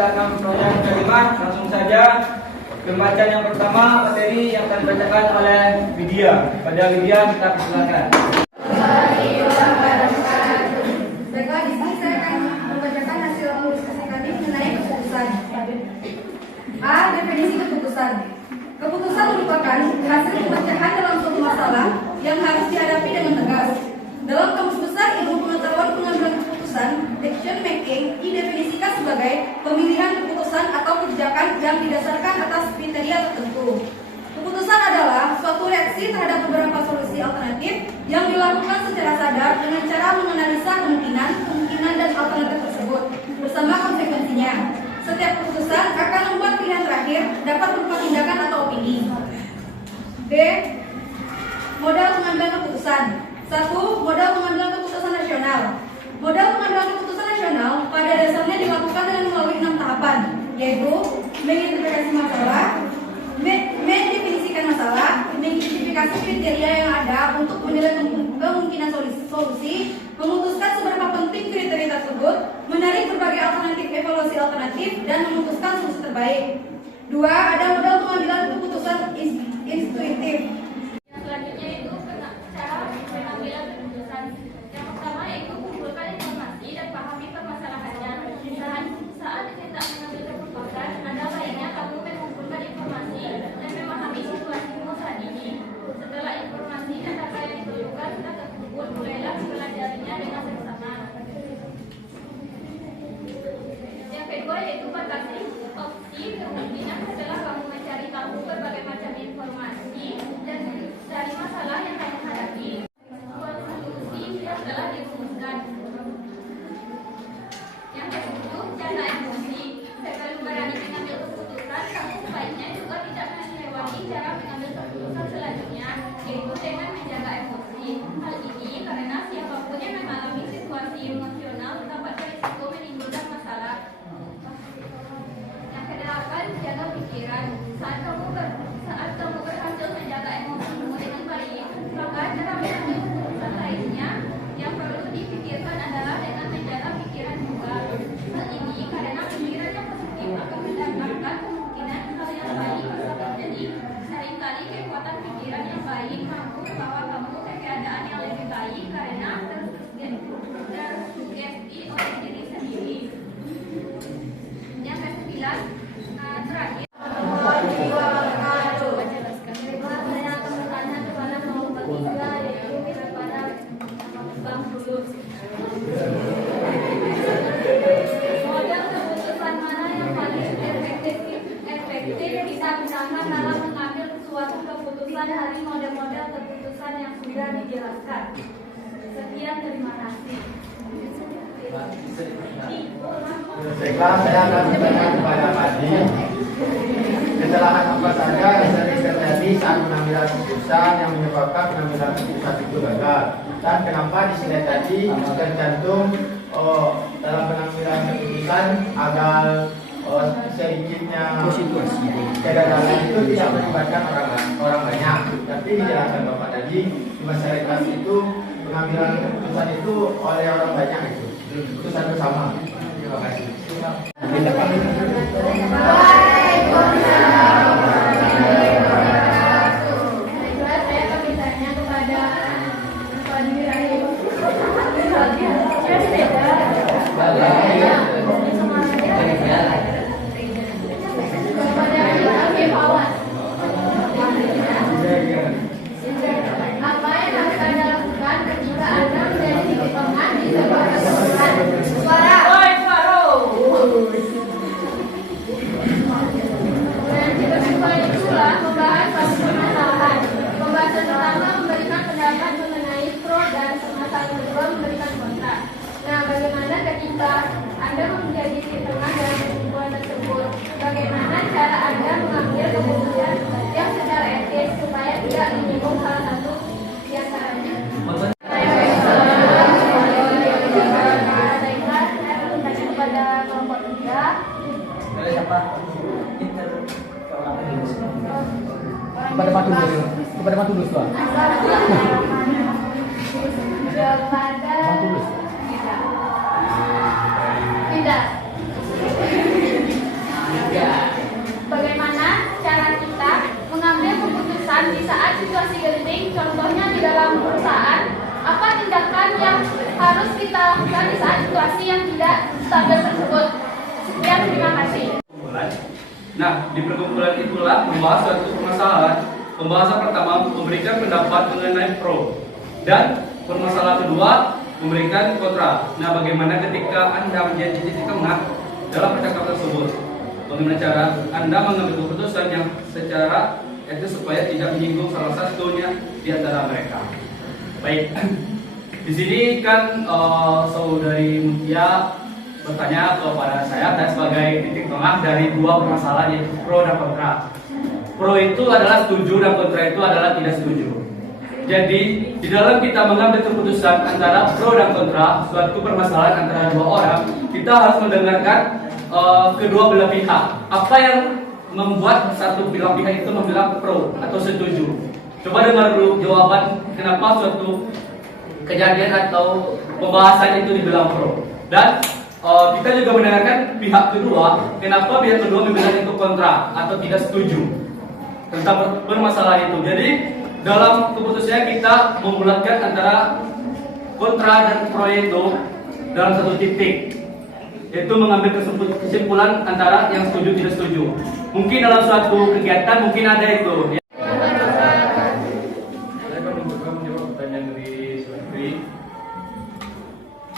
tidak akan banyak terima, langsung saja pembacaan yang pertama materi yang akan dibacakan oleh Widya. Pada Widya kita persilakan. Baiklah, di sini saya akan membacakan hasil diskusi kami mengenai keputusan. A. Definisi keputusan. Keputusan merupakan hasil pemecahan dalam suatu masalah yang harus dihadapi dengan tegas. Dalam Kamus Besar Ilmu Pengetahuan Pengambilan Keputusan, action making didefinisikan sebagai pemilihan keputusan atau kebijakan yang didasarkan atas kriteria tertentu. Keputusan adalah suatu reaksi terhadap beberapa solusi alternatif yang dilakukan secara sadar dengan cara menganalisa kemungkinan dan alternatif tersebut bersama konsekuensinya. Setiap keputusan akan membuat pilihan terakhir dapat berupa tindakan atau opini. B. Modal pengambilan keputusan. 1. Modal pengambilan keputusan nasional. Modal pengambilan keputusan nasional pada dasarnya dilakukan dengan melalui 6 tahapan, yaitu mengidentifikasi masalah, mendefinisikan masalah, mengidentifikasi kriteria yang ada untuk menilai kemungkinan solusi, memutuskan seberapa penting kriteria tersebut, menarik berbagai alternatif evaluasi alternatif, dan memutuskan solusi terbaik. 2. Ada modal pengambilan keputusan intuitif. Selanjutnya itu cara pengambilan keputusan. Yang pertama yaitu kumpulkan informasi dan pahami permasalahannya. Saat kita mengambil keputusan, ada baiknya kamu mengumpulkan informasi dan memahami situasimu saat ini. Setelah informasi dan data yang diperlukan sudah terkumpul, mulailah mempelajarinya dengan seksama. Yang kedua yaitu batasi opsi kemungkinan setelah kamu mencari tahu berbagai macam informasi dan dari masalah yang kamu hadapi. Solusi yang telah dirumuskan. Yang ketujuh, jaga emosi. Sebelum berani mengambil keputusan, kamu sebaiknya juga tidak melewati cara mengambil keputusan selanjutnya, yaitu dengan menjaga emosi. Hal ini karena siapapun yang mengalami situasi emosional dapat berisiko menimbulkan masalah. Yang kedelapan, jaga pikiran. Saat kamu berhasil menjaga emosimu dengan baik, maka cara mengambil keputusan lainnya yang perlu dipikirkan adalah dengan menjaga pikiran juga. Hal ini karena pikiran yang positif akan mendatangkan kemungkinan hal yang baik bisa terjadi. Seringkali kekuatan pikiran yang baik mampu membawa kamu ke keadaan yang lebih baik karena tersugesti oleh diri sendiri. Yang kesembilan, terakhir. Model keputusan mana yang paling efektif bisa digunakan dalam mengambil suatu keputusan dari model-model keputusan yang sudah dijelaskan. Sekian, terima kasih. Baiklah, saya akan bertanya kepada Padi. Kesalahan apa saja yang sering terjadi saat pengambilan keputusan yang menyebabkan pengambilan keputusan itu gagal, dan kenapa di sini tadi tercantum dalam pengambilan keputusan agar sedikitnya kegagalan itu tidak melibatkan orang banyak, tapi dijelaskan Bapak tadi di masyarakat itu pengambilan keputusan itu oleh orang banyak itu keputusan bersama. Terima kasih. Apa yang harus Anda lakukan ketika Anda menjadi titik tengah di sebuah keputusan? Suara. Dan yang kedua itulah membahas suatu permasalahan. Pembahasan pertama memberikan pendapat mengenai pro dan pembahasan kedua memberikan kontra. Nah, bagaimana ketika Anda menjadi titik tengah dalam kesimpulan tersebut? Bagaimana cara Anda mengambil keputusan yang secara etis supaya tidak menyinggung salah satu di antaranya? Baiklah, saya akan bertanya kepada kelompok 3. Kepada Matulus, Pak. Tidak. Di perkumpulan itulah membahas suatu permasalahan. Pembahasan pertama memberikan pendapat mengenai pro, dan permasalahan kedua memberikan kontra. Nah, bagaimana ketika Anda menjadi titik tengah dalam percakapan tersebut? Bagaimana cara Anda mengambil keputusan yang secara itu supaya tidak menyinggung salah satunya di antara mereka? Baik, di sini kan saudari Mutia bertanya kepada saya sebagai titik tengah dari dua permasalahan, yaitu pro dan kontra. Pro itu adalah setuju dan kontra itu adalah tidak setuju. Jadi di dalam kita mengambil keputusan antara pro dan kontra suatu permasalahan antara dua orang, kita harus mendengarkan kedua belah pihak. Apa yang membuat satu belah pihak itu membilang pro atau setuju? Coba dengar dulu jawaban kenapa suatu kejadian atau pembahasan itu dibilang pro. Dan kita juga mendengarkan pihak kedua, kenapa pihak kedua membilang itu kontra atau tidak setuju tentang permasalahan itu. Jadi dalam keputusannya kita membulatkan antara kontra dan pro itu dalam satu titik, yaitu mengambil kesimpulan antara yang setuju tidak setuju. Mungkin dalam suatu kegiatan mungkin ada itu. Saya akan mencoba menjawab pertanyaan dari Santri.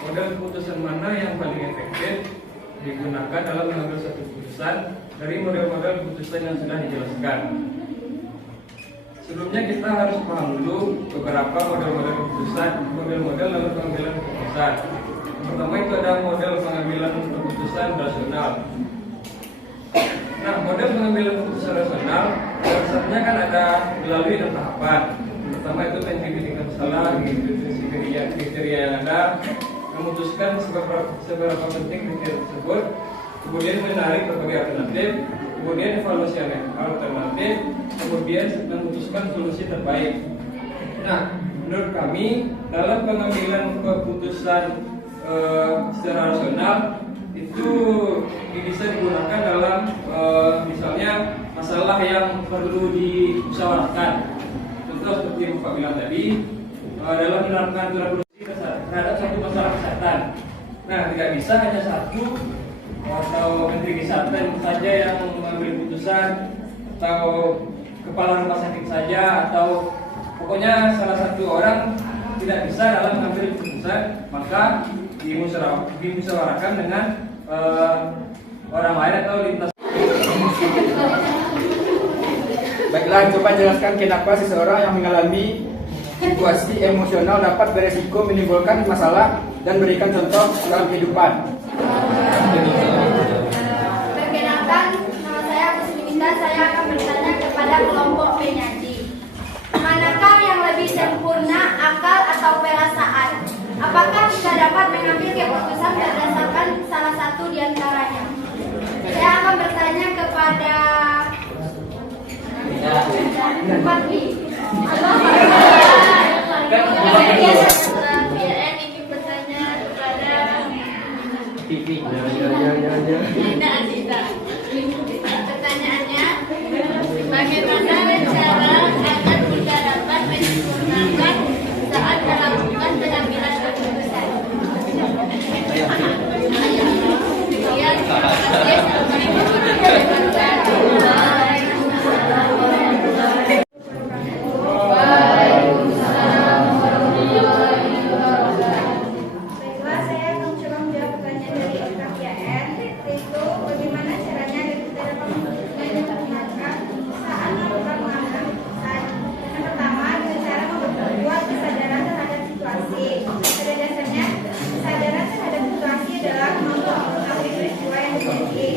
Model keputusan mana yang paling efektif digunakan dalam mengambil suatu keputusan dari model-model keputusan yang sudah dijelaskan? Sebelumnya kita harus paham dulu beberapa model-model keputusan, model-model dalam pengambilan keputusan. Yang pertama itu ada model pengambilan keputusan rasional. Nah, model pengambilan keputusan rasional dasarnya kan ada melalui 6 tahapan. Pertama itu mendefinisikan masalah, kriteria yang ada, memutuskan seberapa penting kriteria tersebut, kemudian menarik berbagai alternatif, kemudian evaluasi alternatif, kemudian memutuskan solusi terbaik. Nah, menurut kami dalam pengambilan keputusan secara rasional itu bisa digunakan dalam misalnya masalah yang perlu dimusyawarahkan. Contoh seperti yang Pak bilang tadi, dalam menerapkan aturan produksi terhadap satu masalah kesehatan. Nah, tidak bisa hanya satu atau menteri kesehatan saja yang mengambil keputusan, atau kepala rumah sakit saja, atau pokoknya salah satu orang tidak bisa dalam mengambil keputusan, maka dimusyawarahkan dengan orang lain atau lintas. Baiklah, coba jelaskan kenapa seseorang yang mengalami situasi emosional dapat beresiko menimbulkan masalah dan berikan contoh dalam kehidupan. Perkenalkan, nama saya Kusminita. Saya akan bertanya kepada kelompok penyaji. Manakah yang lebih sempurna, akal atau perasaan? Apakah kita dapat mengambil keputusan berdasarkan salah satu di antaranya? Saya akan bertanya kepada Fatli. PN ingin bertanya kepada Nina Adita. Pertanyaannya, bagaimana cara agar kita dapat menyempurnakan saat melakukan pengambilan keputusan? Sekian, Baiklah, saya akan mencoba menjawab pertanyaan dari KPN, yaitu bagaimana caranya agar kita dapat menyempurnakan saat melakukan pengambilan keputusan. Yang pertama, dengan cara memperkuat kesadaran terhadap situasi. Pada dasarnya, kesadaran terhadap situasi adalah kemampuan mengetahui peristiwa yang terjadi.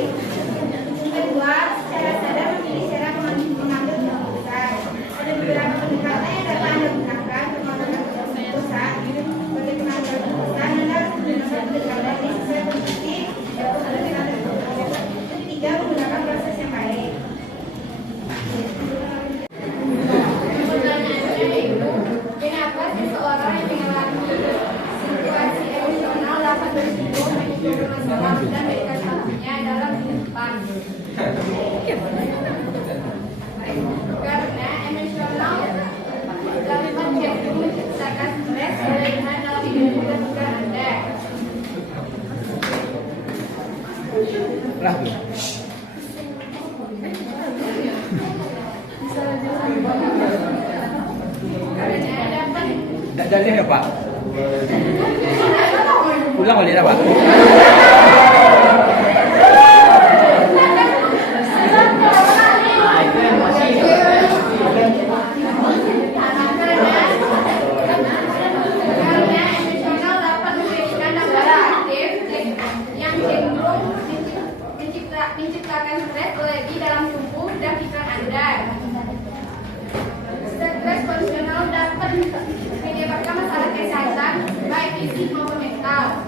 Yang kedua, secara sadar memilih cara mengambil keputusan. Ada beberapa pendekatan yang dapat Anda gunakan untuk mengambil keputusan. Bagi pengambil keputusan, Anda harus menggunakan pendekatan ini sesuai kondisi yang menghadapi pengambil keputusan. Ketiga, menggunakan proses yang baik. pertanyaannya yaitu, kenapa seseorang yang mengalami situasi emosional dapat berisiko menimbulkan masalah dan berikan salahnya dalam kehidupan? Karena emosional dapat menciptakan stres berlebihan dalam hidup kehidupan Anda. Tidak jadi ya Pak. Ulang balik ya Pak. Karena emosional dapat memberikan dampak aktif yang cenderung menciptakan stres berlebih dalam tubuh dan pikiran Anda. Stres kondisional dapat menyebabkan masalah kesehatan baik fisik maupun mental.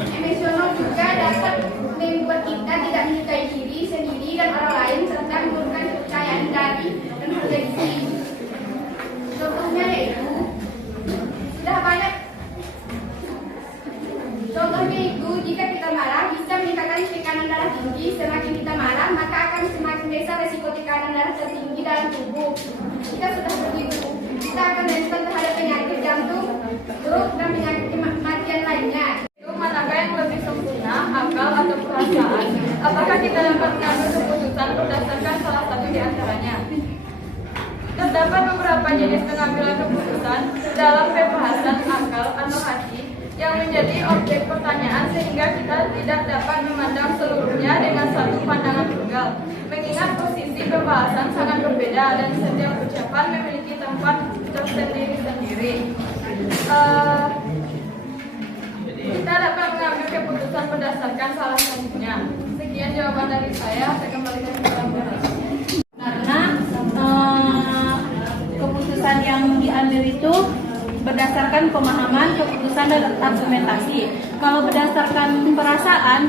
Emosional juga dapat membuat kita tidak menyukai diri sendiri dan orang lain serta menurunkan kepercayaan diri dan harga diri. Contohnya yaitu jika kita marah bisa meningkatkan tekanan darah tinggi. Semakin kita marah maka akan semakin besar resiko tekanan darah tertinggi dalam tubuh. Jika sudah begitu, kita akan rentan terhadap penyakit jantung, stroke dan penyakit kematian lainnya. Manakah yang lebih sempurna, akal atau perasaan? Apakah kita dapat mengambil keputusan berdasarkan salah satu di antaranya? Terdapat beberapa jenis pengambilan keputusan dalam pembahasan akal atau hati yang menjadi objek pertanyaan sehingga kita tidak dapat memandang seluruhnya dengan satu pandangan tunggal. Mengingat posisi pembahasan sangat berbeda dan setiap ucapan memiliki tempat tersendiri-sendiri. Kita dapat mengambil keputusan berdasarkan salah satunya. Sekian jawaban dari saya kembalikan ke dalam kelas. Karena keputusan yang diambil itu berdasarkan pemahaman, keputusan dan argumentasi. Kalau berdasarkan perasaan,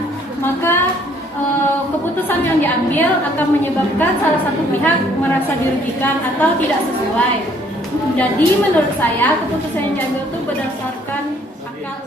maka keputusan yang diambil akan menyebabkan salah satu pihak merasa dirugikan atau tidak sesuai. Jadi menurut saya keputusan yang diambil itu berdasarkan akal.